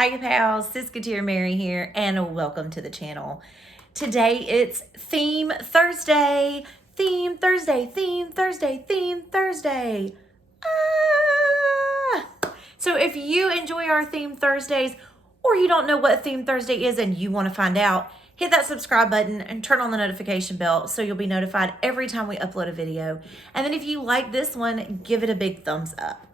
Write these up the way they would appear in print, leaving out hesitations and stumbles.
Hi pals, Siskateer Mary here, and welcome to the channel. Today it's Theme Thursday, Theme Thursday, Theme Thursday, Theme Thursday. So if you enjoy our Theme Thursdays, or you don't know what Theme Thursday is and you want to find out, hit that subscribe button and turn on the notification bell so you'll be notified every time we upload a video. And then if you like this one, give it a big thumbs up.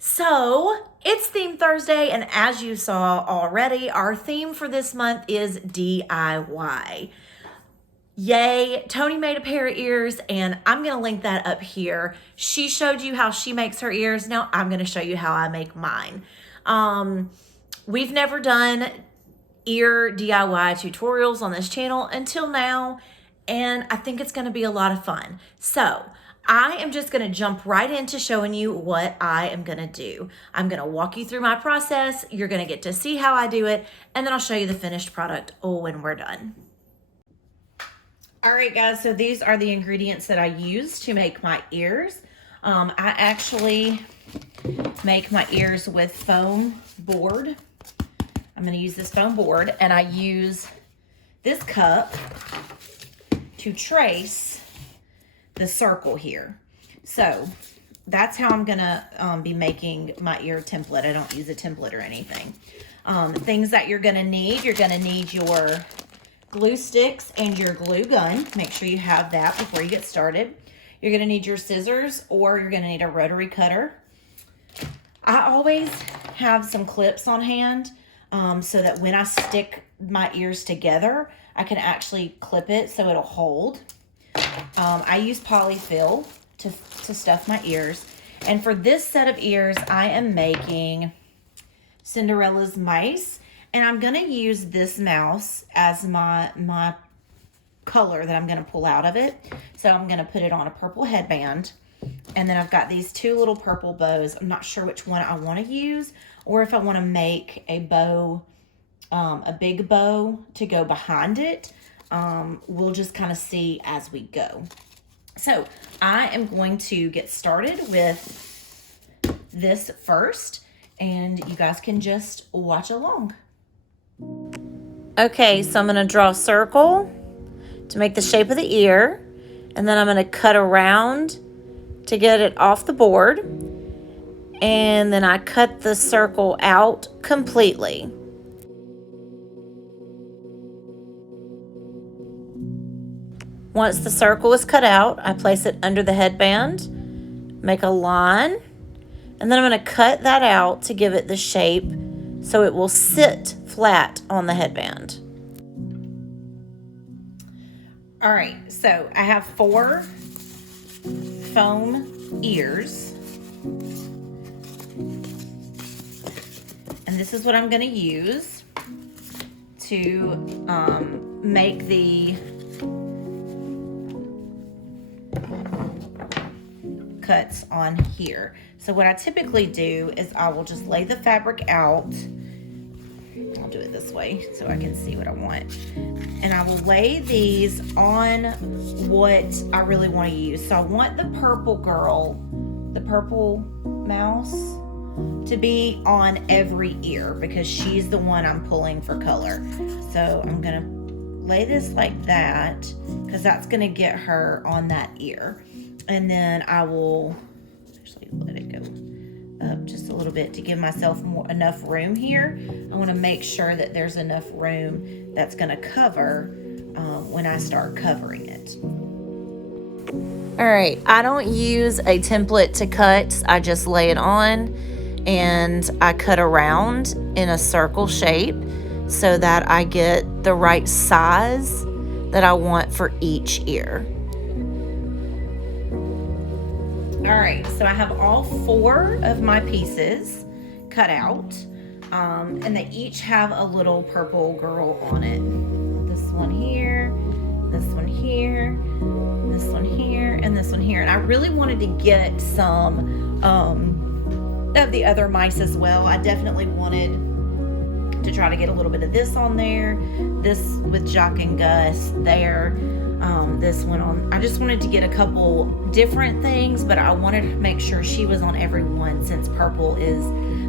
So it's Theme Thursday, and as you saw already, our theme for this month is DIY. Yay, Tony made a pair of ears, and I'm gonna link that up here. She showed you how she makes her ears. Now I'm gonna show you how I make mine. We've never done ear DIY tutorials on this channel until now, and I think it's gonna be a lot of fun. So I am just gonna jump right into showing you what I am gonna do. I'm gonna walk you through my process. You're gonna get to see how I do it, and then I'll show you the finished product when we're done. All right, guys, so these are the ingredients that I use to make my ears. I actually make my ears with foam board. I'm gonna use this foam board, and I use this cup to trace the circle here. So that's how I'm gonna be making my ear template. I don't use a template or anything. Things that you're gonna need your glue sticks and your glue gun. Make sure you have that before you get started. You're gonna need your scissors, or you're gonna need a rotary cutter. I always have some clips on hand so that when I stick my ears together, I can actually clip it so it'll hold. I use polyfill to stuff my ears. And for this set of ears, I am making Cinderella's mice. And I'm going to use this mouse as my color that I'm going to pull out of it. So I'm going to put it on a purple headband. And then I've got these two little purple bows. I'm not sure which one I want to use, or if I want to make a bow, a big bow to go behind it. We'll just kind of see as we go. So I am going to get started with this first, and you guys can just watch along. Okay, so I'm going to draw a circle to make the shape of the ear, and then I'm going to cut around to get it off the board, and then I cut the circle out completely. Once the circle is cut out, I place it under the headband, make a line, and then I'm going to cut that out to give it the shape so it will sit flat on the headband. All right, so I have 4 foam ears, and this is what I'm going to use to make the cuts on here. So what I typically do is I will just lay the fabric out. I'll do it this way so I can see what I want. And I will lay these on what I really want to use. So I want the purple girl, the purple mouse, to be on every ear because she's the one I'm pulling for color. So I'm gonna lay this like that because that's gonna get her on that ear. And then I will actually let it go up just a little bit to give myself enough room here. I want to make sure that there's enough room that's going to cover when I start covering it. All right, I don't use a template to cut. I just lay it on and I cut around in a circle shape so that I get the right size that I want for each ear. All right, so I have all 4 of my pieces cut out, and they each have a little purple girl on it. This one here, this one here, this one here, and this one here. And I really wanted to get some of the other mice as well. I definitely wanted to try to get a little bit of this on there, this with Jock and Gus there. This one on. I just wanted to get a couple different things, but I wanted to make sure she was on every one since purple is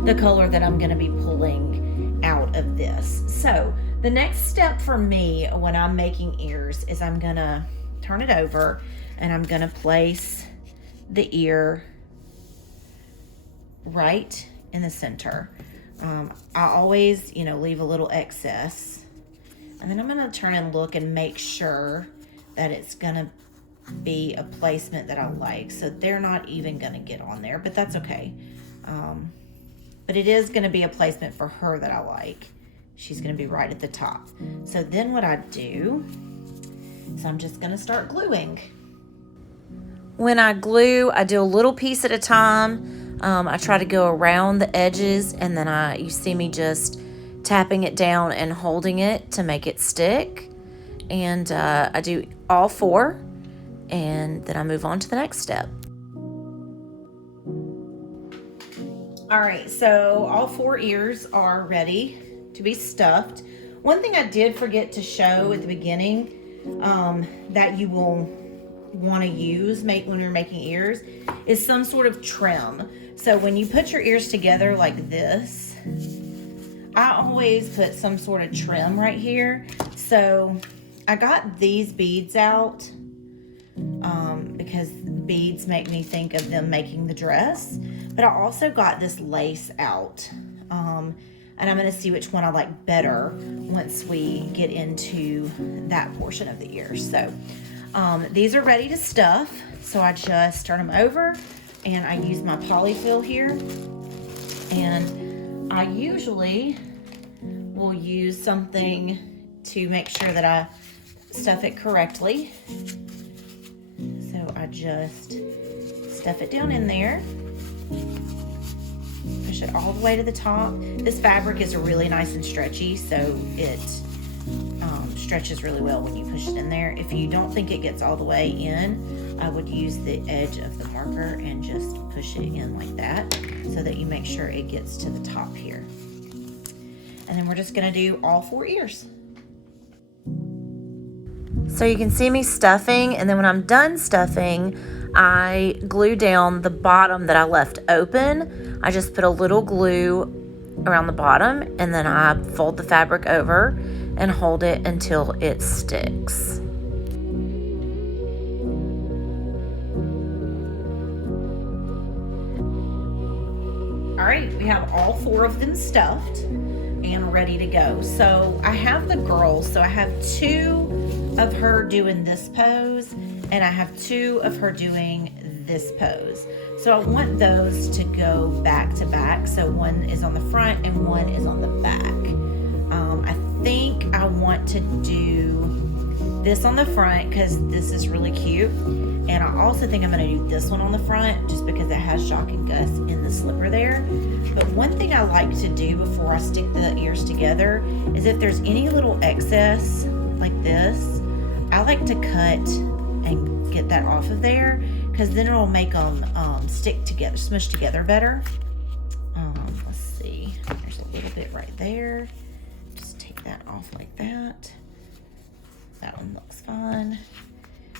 the color that I'm going to be pulling Yes, so the next step for me when I'm making ears is I'm gonna turn it over and I'm gonna place the ear right in the center. I always, leave a little excess. And then I'm gonna turn and look and make sure that it's gonna be a placement that I like. So they're not even gonna get on there, but that's okay. But it is gonna be a placement for her that I like. She's gonna be right at the top. So then what I do is I'm just gonna start gluing. When I glue, I do a little piece at a time. I try to go around the edges, and then you see me just tapping it down and holding it to make it stick. And I do all 4, and then I move on to the next step. All right, so all 4 ears are ready to be stuffed. One thing I did forget to show at the beginning that you will want to use when you're making ears is some sort of trim. So when you put your ears together like this, I always put some sort of trim right here. So I got these beads out because beads make me think of them making the dress, but I also got this lace out, and I'm going to see which one I like better once we get into that portion of the ear. So these are ready to stuff, so I just turn them over and I use my polyfill here, and I usually will use something to make sure that I stuff it correctly. So I just stuff it down in there, push it all the way to the top. This fabric is really nice and stretchy, so it stretches really well when you push it in there. If you don't think it gets all the way in, I would use the edge of the marker and just push it in like that so that you make sure it gets to the top here. And then we're just gonna do all 4 ears. So you can see me stuffing, and then when I'm done stuffing, I glue down the bottom that I left open. I just put a little glue around the bottom, and then I fold the fabric over and hold it until it sticks. All right, we have all 4 of them stuffed and ready to go. So I have the girls, so I have 2 of her doing this pose, and I have 2 of her doing this pose. So I want those to go back to back. So one is on the front and one is on the back. I think I want to do this on the front because this is really cute. And I also think I'm going to do this one on the front just because it has Jacques and Gus in the slipper there. But one thing I like to do before I stick the ears together is if there's any little excess like this, I like to cut and get that off of there because then it'll make them stick together, smush together better. Let's see, there's a little bit right there. Just take that off like that. That one looks fine.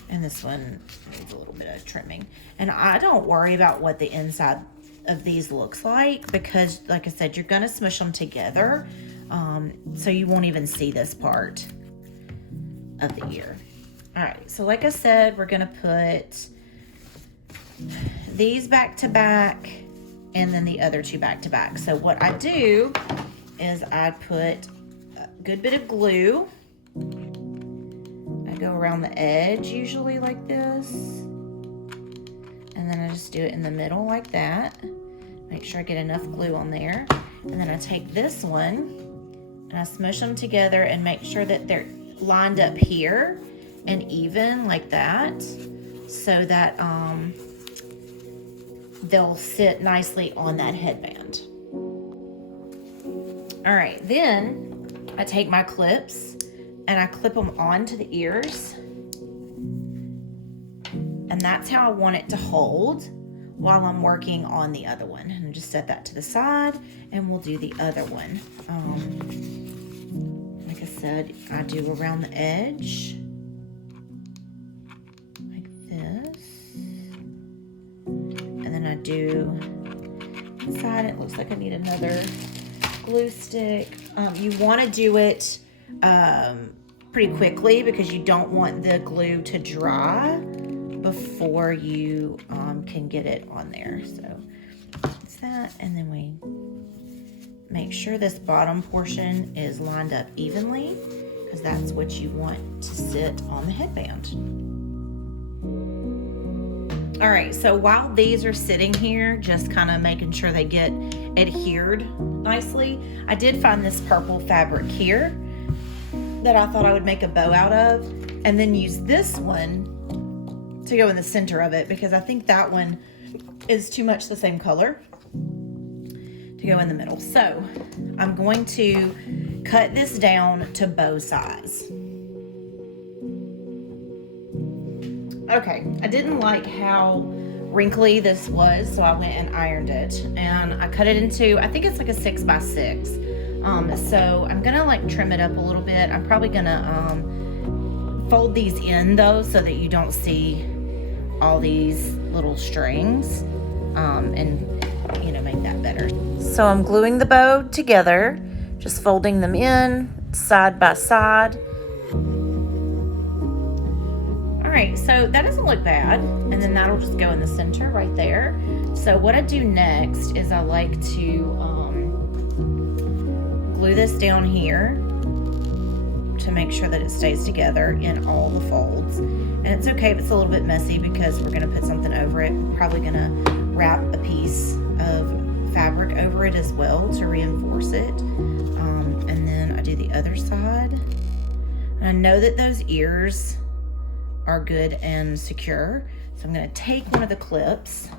And this one needs a little bit of trimming. And I don't worry about what the inside of these looks like because, like I said, you're gonna smush them together. So you won't even see this part of the ear. All right, so like I said, we're gonna put these back to back and then the other 2 back to back. So what I do is I put a good bit of glue. I go around the edge usually like this. And then I just do it in the middle like that. Make sure I get enough glue on there. And then I take this one and I smush them together and make sure that they're lined up here and even like that so that they'll sit nicely on that headband. All right, then I take my clips and I clip them onto the ears, and that's how I want it to hold while I'm working on the other one. And just set that to the side and we'll do the other one. Like I said, I do around the edge like this, and then I do inside. It looks like I need another glue stick. You want to do it pretty quickly because you don't want the glue to dry before you can get it on there. So it's that, and then we make sure this bottom portion is lined up evenly because that's what you want to sit on the headband. All right, so while these are sitting here, just kind of making sure they get adhered nicely, I did find this purple fabric here that I thought I would make a bow out of, and then use this one to go in the center of it because I think that one is too much the same color to go in the middle. So I'm going to cut this down to bow size. Okay, I didn't like how wrinkly this was, so I went and ironed it, and I cut it into, I think it's like a 6x6. So I'm gonna like trim it up a little bit. I'm probably gonna fold these in though, so that you don't see all these little strings, and you know, make that better. So I'm gluing the bow together, just folding them in side by side. All right, so that doesn't look bad, and then that'll just go in the center right there. So what I do next is I like to glue this down here to make sure that it stays together in all the folds. And it's okay if it's a little bit messy because we're gonna put something over it. We're probably gonna wrap a piece of fabric over it as well to reinforce it. And then I do the other side. And I know that those ears are good and secure. So I'm gonna take one of the clips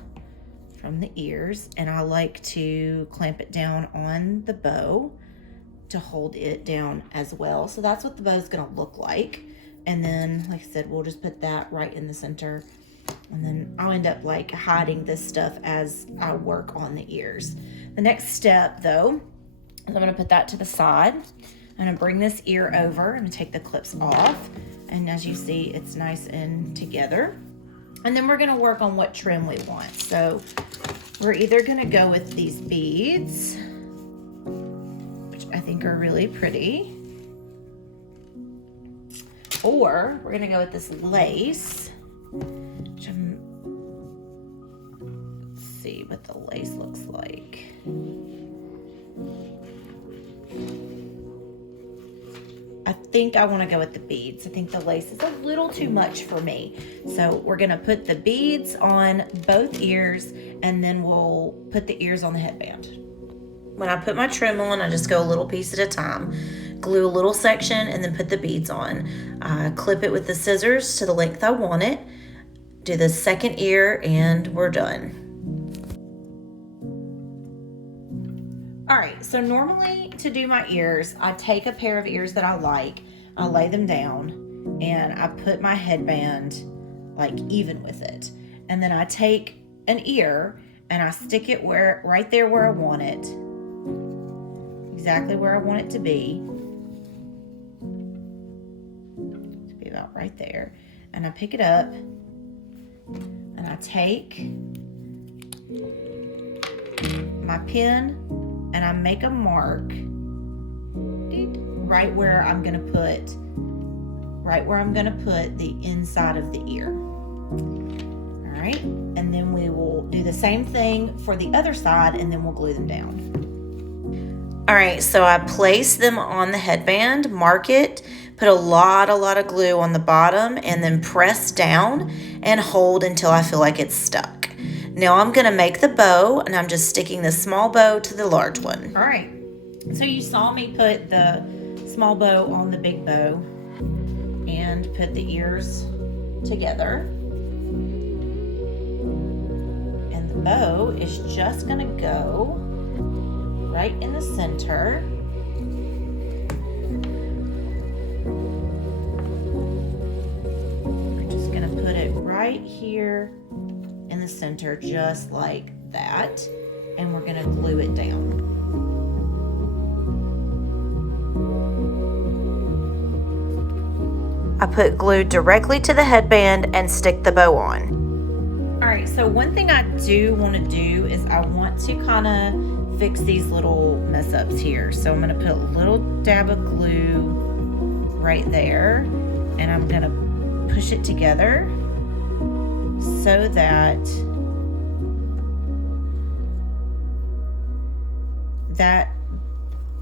from the ears, and I like to clamp it down on the bow to hold it down as well. So that's what the bow is gonna look like. And then, like I said, we'll just put that right in the center. And then I'll end up like hiding this stuff as I work on the ears. The next step though, is I'm gonna put that to the side. I'm gonna bring this ear over and take the clips off. And as you see, it's nice and together. And then we're gonna work on what trim we want. So we're either gonna go with these beads, which I think are really pretty, or we're gonna go with this lace, which let's see what the lace looks like. I think I want to go with the beads. I think the lace is a little too much for me. So we're going to put the beads on both ears, and then we'll put the ears on the headband. When I put my trim on, I just go a little piece at a time. Glue a little section and then put the beads on. Clip it with the scissors to the length I want it. Do the second ear and we're done. All right, so normally to do my ears, I take a pair of ears that I like, I lay them down, and I put my headband like even with it. And then I take an ear and I stick it right there where I want it, exactly where I want it to be about right there. And I pick it up and I take my pin and I make a mark right where I'm gonna put the inside of the ear. All right, and then we will do the same thing for the other side, and then we'll glue them down. All right, so I place them on the headband, mark it, put a lot of glue on the bottom, and then press down and hold until I feel like it's stuck. Now I'm gonna make the bow, and I'm just sticking the small bow to the large one. All right, so you saw me put the small bow on the big bow and put the ears together. And the bow is just gonna go right in the center. We're just gonna put it right here in the center, just like that, and we're gonna glue it down. I put glue directly to the headband and stick the bow on. All right, so one thing I do want to do is I want to kind of fix these little mess ups here. So I'm gonna put a little dab of glue right there, and I'm gonna push it together so that that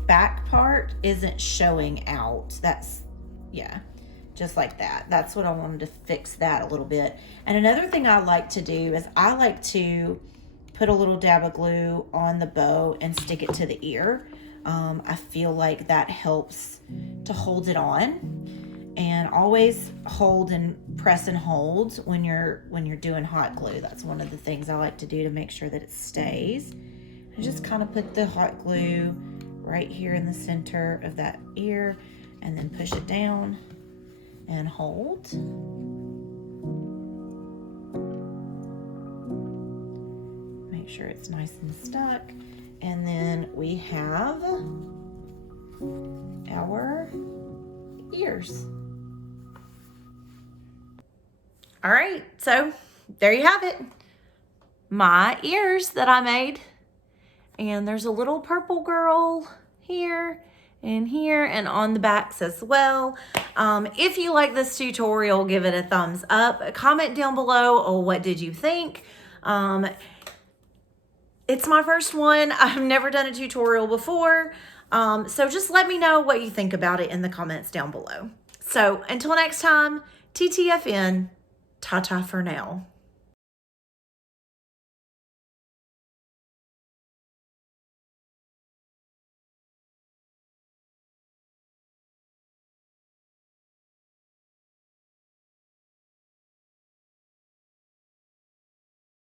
back part isn't showing out. That's, yeah, just like that. That's what I wanted to fix that a little bit. And another thing I like to do is I like to put a little dab of glue on the bow and stick it to the ear. I feel like that helps to hold it on. And always hold and press and hold when you're doing hot glue. That's one of the things I like to do to make sure that it stays. I just kind of put the hot glue right here in the center of that ear and then push it down and hold. Make sure it's nice and stuck. And then we have our ears. All right, so there you have it. My ears that I made. And there's a little purple girl here and here and on the backs as well. If you like this tutorial, give it a thumbs up. Comment down below, oh, what did you think? It's my first one. I've never done a tutorial before. So just let me know what you think about it in the comments down below. So until next time, TTFN, ta-ta for now.